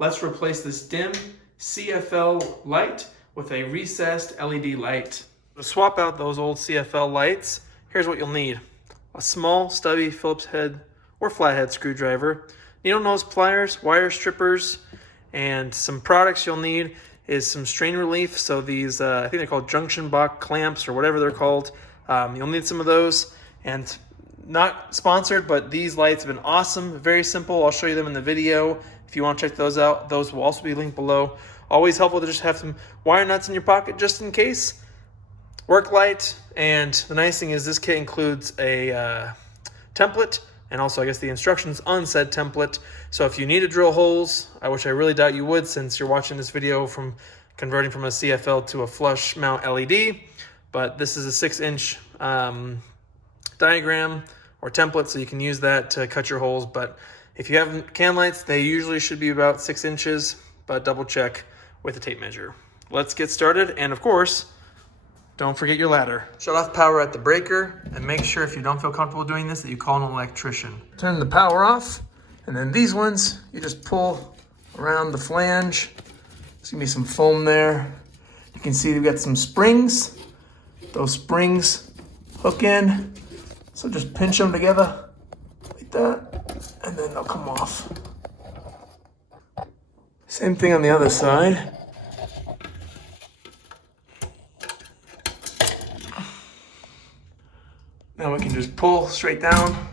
Let's replace this dim CFL light with a recessed LED light. To swap out those old CFL lights, here's what you'll need. A small stubby Phillips head or flathead screwdriver, needle nose pliers, wire strippers, and some products you'll need is some strain relief. So these, I think they're called junction box clamps or whatever they're called. You'll need some of those. And not sponsored, but these lights have been awesome. Very simple. I'll show you them in the video. If you want to check those out, those will also be linked below. Always helpful to just have some wire nuts in your pocket just in case. Work light, and the nice thing is this kit includes a template and also I guess the instructions on said template. So if you need to drill holes, which I really doubt you would since you're watching this video from converting from a CFL to a flush mount LED, but this is a 6-inch diagram or template, so you can use that to cut your holes. But if you have can lights, they usually should be about 6 inches, but double check with a tape measure. Let's get started, and of course, don't forget your ladder. Shut off power at the breaker, and make sure if you don't feel comfortable doing this that you call an electrician. Turn the power off, and then these ones, you just pull around the flange. There's gonna be some foam there. You can see we've got some springs. Those springs hook in, so just pinch them together like that, and then they'll come off. Same thing on the other side. Now we can just pull straight down.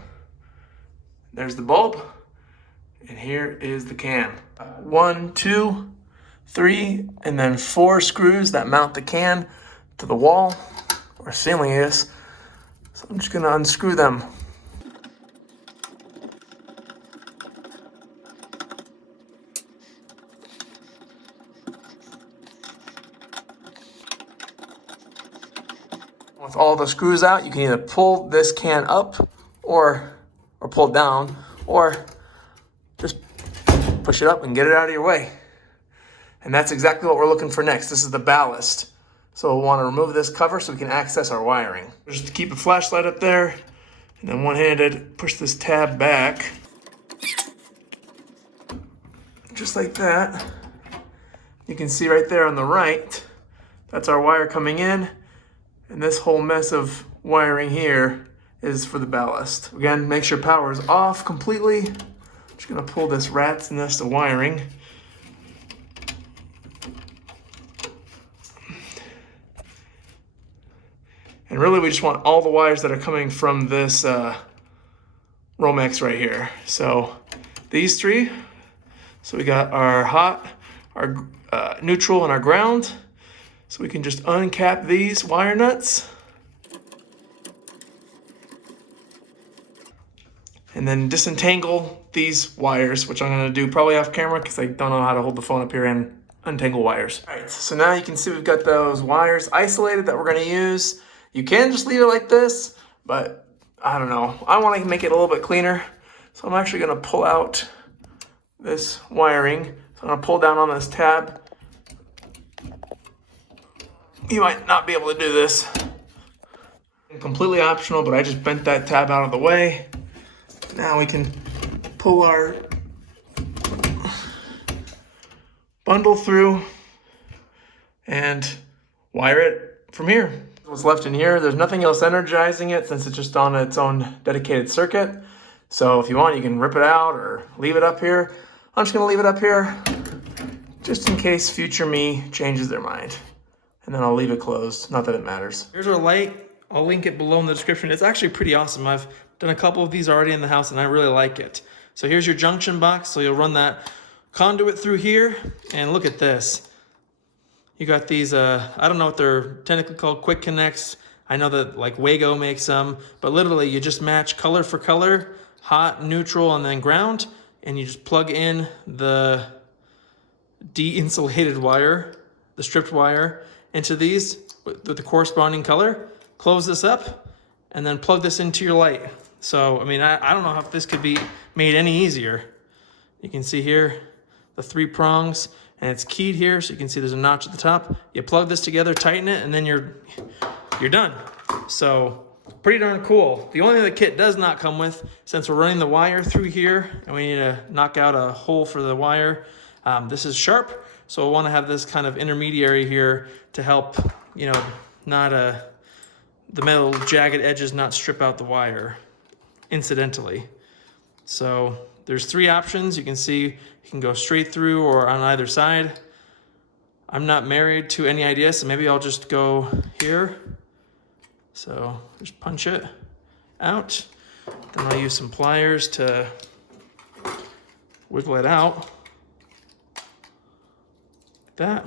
There's the bulb, and here is the can. 1, 2, 3, and then 4 screws that mount the can to the wall or ceiling, I guess. So I'm just gonna unscrew them. With all the screws out, you can either pull this can up or pull it down, or just push it up and get it out of your way. And that's exactly what we're looking for next. This is the ballast. So we'll want to remove this cover so we can access our wiring. Just to keep a flashlight up there, and then one-handed push this tab back. Just like that. You can see right there on the right, that's our wire coming in. And this whole mess of wiring here is for the ballast. Again, make sure power is off completely. I'm just gonna pull this rat's nest of wiring. And really we just want all the wires that are coming from this Romex right here. So these 3, so we got our hot, our neutral, and our ground. So we can just uncap these wire nuts. And then disentangle these wires, which I'm gonna do probably off camera because I don't know how to hold the phone up here and untangle wires. All right, so now you can see we've got those wires isolated that we're gonna use. You can just leave it like this, but I don't know. I wanna make it a little bit cleaner. So I'm actually gonna pull out this wiring. So I'm gonna pull down on this tab. You might not be able to do this. Completely optional, but I just bent that tab out of the way. Now we can pull our bundle through and wire it from here. What's left in here, there's nothing else energizing it since it's just on its own dedicated circuit. So if you want, you can rip it out or leave it up here. I'm just gonna leave it up here just in case future me changes their mind. And then I'll leave it closed, not that it matters. Here's our light. I'll link it below in the description. It's actually pretty awesome. I've done a couple of these already in the house and I really like it. So here's your junction box. So you'll run that conduit through here, and look at this. You got these, I don't know what they're technically called, quick connects. I know that like Wago makes some, but literally you just match color for color, hot, neutral, and then ground, and you just plug in the de-insulated wire, the stripped wire, into these with the corresponding color, close this up, and then plug this into your light. So, I mean, I don't know if this could be made any easier. You can see here the 3 prongs, and it's keyed here, so you can see there's a notch at the top. You plug this together, tighten it, and then you're done. So, pretty darn cool. The only thing the kit does not come with, since we're running the wire through here, and we need to knock out a hole for the wire, This is sharp, so I want to have this kind of intermediary here to help, you know, not the metal jagged edges not strip out the wire incidentally. So there's 3 options. You can see you can go straight through or on either side. I'm not married to any idea, so maybe I'll just go here. So just punch it out. Then I'll use some pliers to wiggle it out. Like that.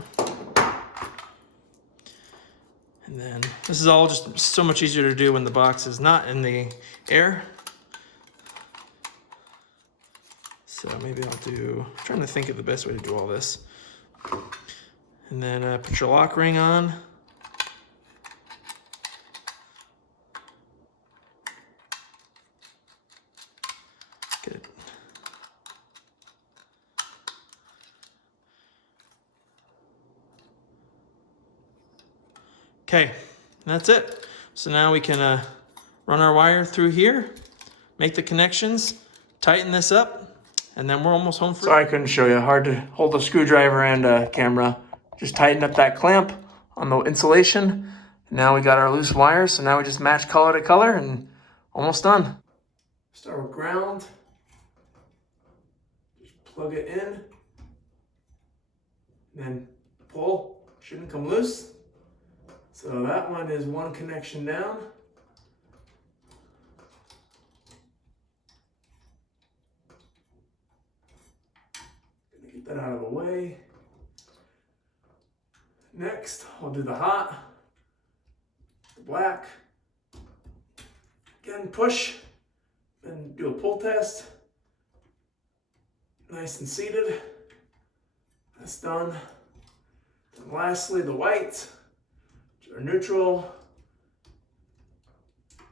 And then this is all just so much easier to do when the box is not in the air. So maybe I'll do, I'm trying to think of the best way to do all this. And then put your lock ring on. Get it. Okay, that's it. So now we can run our wire through here, make the connections, tighten this up, and then we're almost home free. Sorry I couldn't show you. Hard to hold a screwdriver and a camera. Just tighten up that clamp on the insulation. Now we got our loose wires, so now we just match color to color and almost done. Start with ground. Just plug it in. And then pull. Shouldn't come loose. So that one is one connection down. Gonna get that out of the way. Next, I'll do the hot, the black. Again, push, then do a pull test. Nice and seated. That's done. And lastly, the white, or neutral.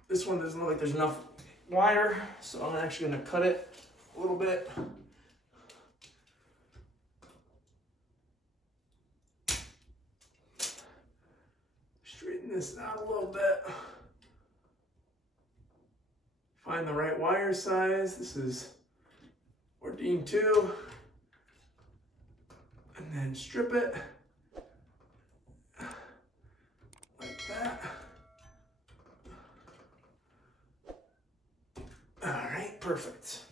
This one doesn't look like there's enough wire, so I'm actually gonna cut it a little bit. Straighten this out a little bit. Find the right wire size. This is Ordine 2. And then strip it. Like that. All right, perfect.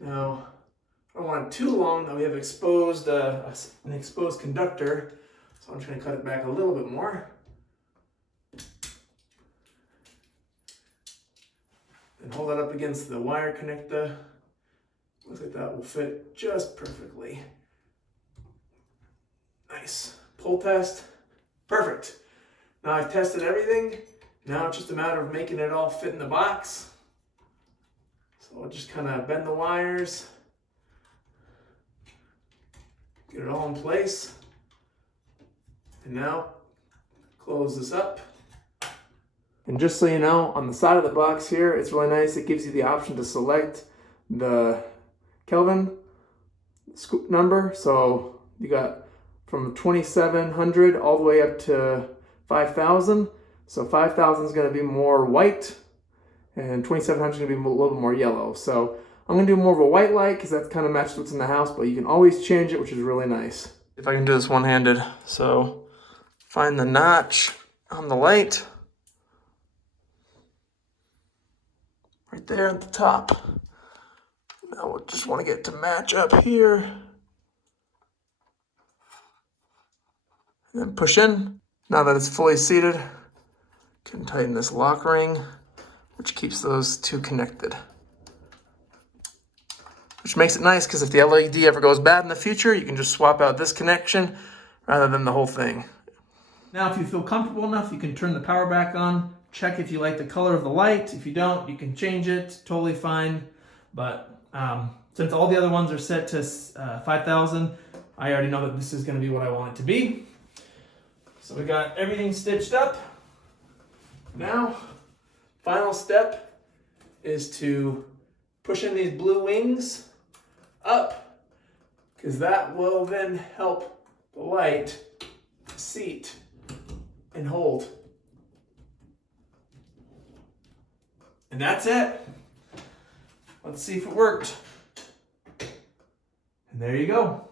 Now, I don't want it too long that we have exposed an exposed conductor, so I'm just going to cut it back a little bit more. And hold that up against the wire connector. Looks like that will fit just perfectly. Nice. Pull test. Perfect. Now I've tested everything. Now it's just a matter of making it all fit in the box. So I'll just kind of bend the wires. Get it all in place. And now close this up. And just so you know, on the side of the box here, it's really nice. It gives you the option to select the Kelvin number. So you got from 2700 all the way up to 5000. So 5000 is going to be more white and 2700 is going to be a little bit more yellow. So I'm going to do more of a white light because that kind of matches what's in the house, but you can always change it, which is really nice. If I can do this one-handed. So find the notch on the light. Right there at the top. Now we'll just want to get it to match up here. And then push in. Now that it's fully seated, can tighten this lock ring, which keeps those two connected. Which makes it nice because if the LED ever goes bad in the future, you can just swap out this connection rather than the whole thing. Now, if you feel comfortable enough, you can turn the power back on. Check if you like the color of the light. If you don't, you can change it. Totally fine. But since all the other ones are set to 5000, I already know that this is going to be what I want it to be. So we got everything stitched up. Now, final step is to push in these blue wings up, because that will then help the light seat and hold. And that's it. Let's see if it worked. And there you go.